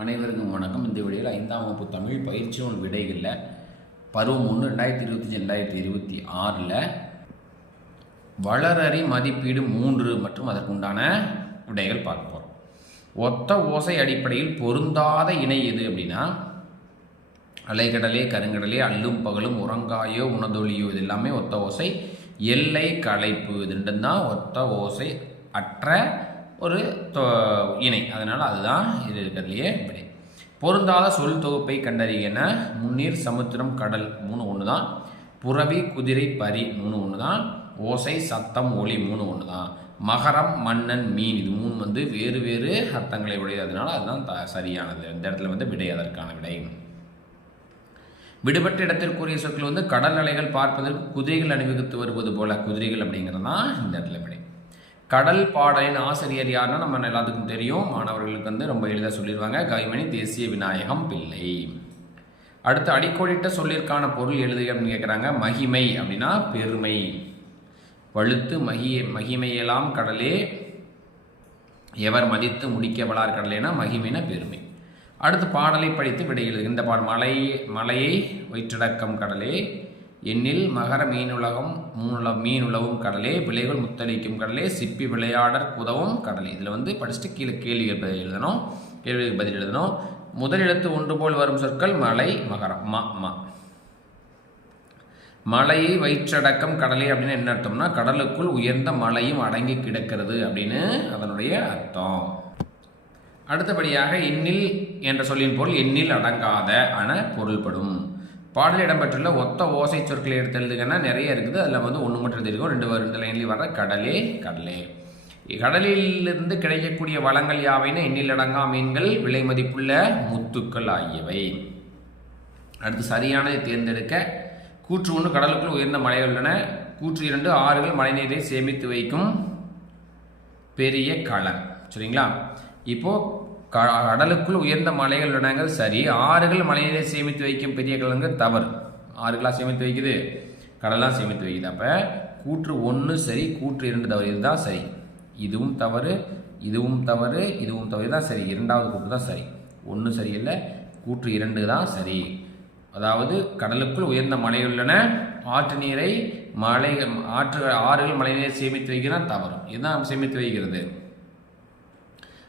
அனைவருக்கும் வணக்கம். இந்த வீடியோவில் ஐந்தாம் வகுப்பு தமிழ் பயிற்சி ஒன்று விடைகளில் பருவம் ஒன்று ரெண்டாயிரத்தி இருபத்தஞ்சி ரெண்டாயிரத்தி இருபத்தி ஆறில் வளரறி மதிப்பீடு மூன்று மற்றும் அதற்குண்டான விடைகள் பார்க்க போகிறோம் ஒத்த ஓசை அடிப்படையில் பொருந்தாத இணை எது அப்படின்னா அலைக்கடலே கருங்கடலே அல்லும் பகலும் உறங்காயோ உணதொலியோ இது எல்லாமே ஒத்த ஓசை. எல்லை களைப்பு இது ரெண்டும் தான் ஒத்த ஓசை அற்ற ஒரு தொ- இணை. அதனால் அதுதான் இது இருக்கிறதுலையே விடை பொருந்தாத சொல் தொகுப்பை கண்டறியன முன்னீர் சமுத்திரம் கடல் மூணு ஒன்று தான் புறவி குதிரை பரி மூணு ஒன்று தான் ஓசை சத்தம் ஒளி மூணு ஒன்று தான் மகரம் மன்னன் மீன் இது மூணு வந்து வேறு வேறு அர்த்தங்களை உடையதுனால அதுதான் த சரியானது. இந்த இடத்துல வந்து விடை அதற்கான விடை. விடுபட்ட இடத்திற்குரிய சொற்கள் வந்து கடல் அலைகள் பார்ப்பதற்கு குதிரைகள் அணிவகுத்து வருவது போல. குதிரைகள் அப்படிங்கிறது தான் இந்த இடத்துல விடை. கடல் பாடலின் ஆசிரியர் யாருன்னா நம்ம எல்லாத்துக்கும் தெரியும். மாணவர்களுக்கு வந்து ரொம்ப எளிதாக சொல்லிடுவாங்க கவிமணி தேசிய விநாயகம் பிள்ளை. அடுத்து அடிக்கோடிட்ட சொல்லிற்கான பொருள் எழுதுக அப்படின்னு கேட்குறாங்க மகிமை அப்படின்னா பெருமை. வழுத்து மகி மகிமையெல்லாம் கடலே. எவர் மதித்து முடிக்கவலார் கடலேனா மகிமைன பெருமை. அடுத்து பாடலை படித்து விடை எழுது இந்த பாடல் மலை மலையை வயிற்றடக்கம் கடலே. எண்ணில் மகர மீனுலகம் மூணுல மீனுலவும் கடலே விலைகள் முத்தளிக்கும் கடலே சிப்பி விளையாடற் உதவும் கடலே. இதில் வந்து படிச்சுட்டு கீழே கேள்விகள் பதில் எழுதணும். கேள்விக்கு பதில் எழுதணும். முதல் எழுத்து ஒன்று போல் வரும் சொற்கள் மலை மகரம் ம ம. மலையை வயிற்றடக்கம் கடலை அப்படின்னு என்ன அர்த்தம்னா கடலுக்குள் உயர்ந்த மலையும் அடங்கி கிடக்கிறது அப்படின்னு அதனுடைய அர்த்தம். அடுத்தபடியாக எண்ணில் என்ற சொல்லின் பொருள் எண்ணில் அடங்காத என பொருள்படும். பாடலில் இடம்பெற்றுள்ள ஒத்த ஓசை சொற்களை எடுத்து எழுதுங்கன்னா நிறைய இருக்குது. அதில் வந்து ஒன்று மட்டும் எழுதியிருக்கோம். ரெண்டு ரெண்டு லைன்லேயும் வர கடலே கடலே. கடலிலிருந்து கிடைக்கக்கூடிய வளங்கள் யாவைன்னு? எண்ணில் அடங்கா மீன்கள் விலை மதிப்புள்ள முத்துக்கள் ஆகியவை. அடுத்து சரியானதை தேர்ந்தெடுக்க கூற்று ஒன்று கடலுக்குள் உயர்ந்த மலைகள் உள்ளன. கூற்று இரண்டு ஆறுகள் மழைநீரை சேமித்து வைக்கும் பெரிய களம். சரிங்களா? இப்போது கடலுக்குள் உயர்ந்த மலைகள் உள்ளனங்கள் சரி. ஆறுகள் மழைநீரை சேமித்து வைக்கும் பெரிய கலங்கள் தவறு. ஆறுகளாக சேமித்து வைக்குது. கடலாம் சேமித்து வைக்குது. அப்போ கூற்று ஒன்று சரி கூற்று இரண்டு தவறு. இதுதான் சரி. இதுவும் தவறு இதுவும் தவறு இதுவும் தவறு. தான் சரி. இரண்டாவது கூற்று தான் சரி. ஒன்று சரியில்லை கூற்று இரண்டு தான் சரி. அதாவது கடலுக்குள் உயர்ந்த மலைகள் உள்ளன. ஆற்று நீரை மலை ஆற்று ஆறுகள் மழைநீரை சேமித்து வைக்கிறான் தவறு. இதுதான் சேமித்து வைக்கிறது.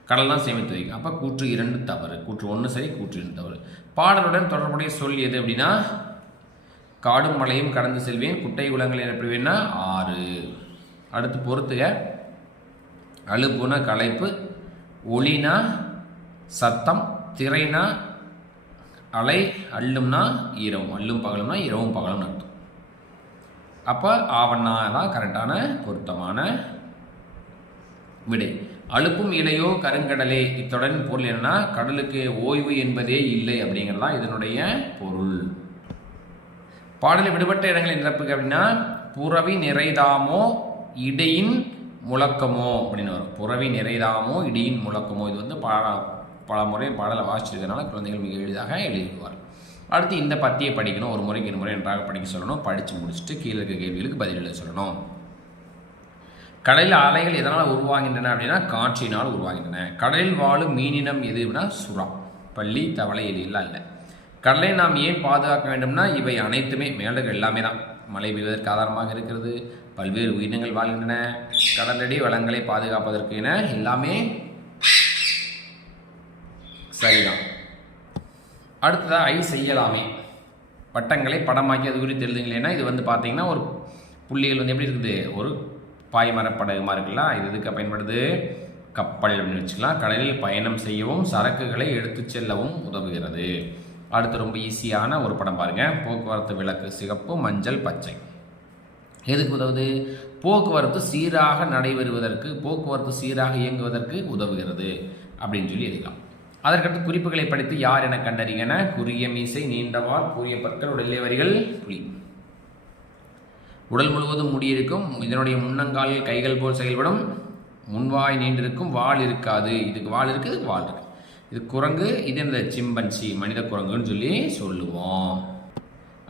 கடல் தான் சேமித்து வைக்கும். அப்போ கூற்று இரண்டு தவறு. கூற்று ஒன்று சரி கூற்று இரண்டு தவறு. பாடலுடன் தொடர்புடைய சொல் எது அப்படின்னா காடும் மலையும் கடந்து செல்வேன் குட்டை குளங்கள் எனப்படுவேன்னா ஆறு. அடுத்து பொறுத்துக. அழுப்புனா களைப்பு ஒளினா சத்தம் திரைனா அலை அள்ளும்னா இரவும். அள்ளும் பகலும்னா இரவும் பகலும் அர்த்தம். அப்போ ஆவண்ணா தான் கரெக்டான பொருத்தமான விடை. அழுப்பும் இலையோ கருங்கடலே. இத்தொடரின் பொருள் என்னன்னா கடலுக்கு ஓய்வு என்பதே இல்லை அப்படிங்கிறது தான் இதனுடைய பொருள். பாடலில் விடுபட்ட இடங்களை நிரப்புக்கு அப்படின்னா புறவி நிறைதாமோ இடையின் முழக்கமோ அப்படின்னு வரும். புறவி நிறைதாமோ இடியின் முழக்கமோ. இது வந்து பாட பல முறை பாடலை வாசிச்சிருக்கனால குழந்தைகள் மிக எளிதாக எழுதிடுவார் அடுத்து இந்த பத்தியை படிக்கணும். ஒரு முறைக்கு இரு முறை நன்றாக படிக்க சொல்லணும். படித்து முடிச்சுட்டு கீழே இருக்க கேள்விகளுக்கு பதில் எழுத சொல்லணும். கடலில் அலைகள் எதனால் உருவாகின்றன அப்படின்னா காற்றினால் உருவாகின்றன. கடலில் வாழும் மீனினம் எது அப்படின்னா சுறா. பள்ளி தவளை எலி எல்லாம் இல்லை. கடலை நாம் ஏன் பாதுகாக்க வேண்டும்னா இவை அனைத்துமே மேலடுகள் எல்லாமே தான். மழை பெய்வதற்கு ஆதாரமாக இருக்கிறது. பல்வேறு உயிரினங்கள் வாழ்கின்றன. கடலடி வளங்களை பாதுகாப்பதற்கு என எல்லாமே சரிதான். அடுத்ததாக ஐ செய்யலாமே. வட்டங்களை படமாக்கி அது குறித்து எழுதுங்களேன்னா இது வந்து பார்த்தீங்கன்னா ஒரு புள்ளிகள் வந்து எப்படி இருக்குது? ஒரு பாய்மரப்படகுமா இருக்குல்ல இது எதுக்கு பயன்படுது? கப்பல் அப்படின்னு வச்சுக்கலாம். கடலில் பயணம் செய்யவும் சரக்குகளை எடுத்துச் செல்லவும் உதவுகிறது. அடுத்து ரொம்ப ஈஸியான ஒரு படம் பாருங்க. போக்குவரத்து விளக்கு சிகப்பு மஞ்சள் பச்சை. எதுக்கு உதவுது? போக்குவரத்து சீராக நடைபெறுவதற்கு போக்குவரத்து சீராக இயங்குவதற்கு உதவுகிறது அப்படின்னு சொல்லி எழுதலாம். அதற்கடுத்து குறிப்புகளை படித்து யார் என கண்டறியன? குறுகிய மீசை நீண்டவால் கூறிய பற்கள் உடலிலே வரிகள் புலி. உடல் முழுவதும் முடியிருக்கும். இதனுடைய முன்னங்காலில் கைகள் போல் செயல்படும். முன்வாய் நீண்டிருக்கும். வால் இருக்காது. இதுக்கு வால் இருக்குது இதுக்கு வால் இருக்கு. இது குரங்கு இது இந்த சிம்பன்சி மனித குரங்குன்னு சொல்லி சொல்லுவோம்.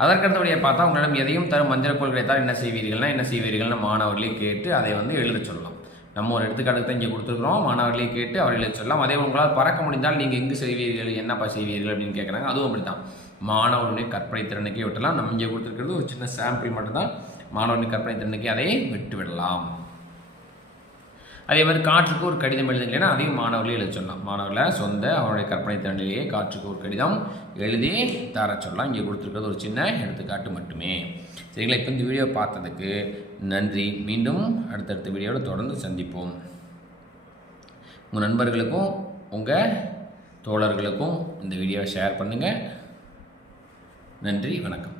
அதற்கடுத்தபடியாக பார்த்தா உங்களிடம் எதையும் தரும் மந்திர கோள் கிடைத்தால் என்ன செய்வீர்கள்னா என்ன செய்வீர்கள்னு மாணவர்களே கேட்டு அதை வந்து எழுத சொல்லலாம். நம்ம ஒரு எடுத்துக்காட்டுக்கு தான் இங்கே கொடுத்துருக்குறோம். மாணவர்களே கேட்டு அவர்களை சொல்லலாம். அதே உங்களால் பறக்க முடிந்தால் நீங்கள் எங்கு செய்வீர்கள் என்னப்பா செய்வீர்கள் அப்படின்னு கேட்குறாங்க. அதுவும் அப்படி தான் மாணவனுடைய கற்பனை திறனுக்கே விட்டலாம் நம்ம இங்கே கொடுத்துருக்கிறது ஒரு சின்ன சாம்பிள் மட்டும்தான். மாணவனுடைய கற்பனை திறனுக்கே அதை விட்டு விடலாம் அதே மாதிரி காற்றுக்கு ஒரு கடிதம் எழுதுங்கன்னா அதையும் மாணவர்களே எழுத சொல்லலாம். மாணவர்களை சொந்த அவருடைய கற்பனை திறனிலேயே காற்றுக்கு ஒரு கடிதம் எழுதி தர சொல்லலாம். இங்கே கொடுத்துருக்கிறது ஒரு சின்ன எடுத்துக்காட்டு மட்டுமே. சரிங்களா? இப்போ இந்த வீடியோ பார்த்ததுக்கு நன்றி. மீண்டும் அடுத்தடுத்த வீடியோவில் தொடர்ந்து சந்திப்போம். உங்கள் நண்பர்களுக்கும் உங்கள் தோழர்களுக்கும் இந்த வீடியோவை ஷேர் பண்ணுங்கள் நன்றி வணக்கம்.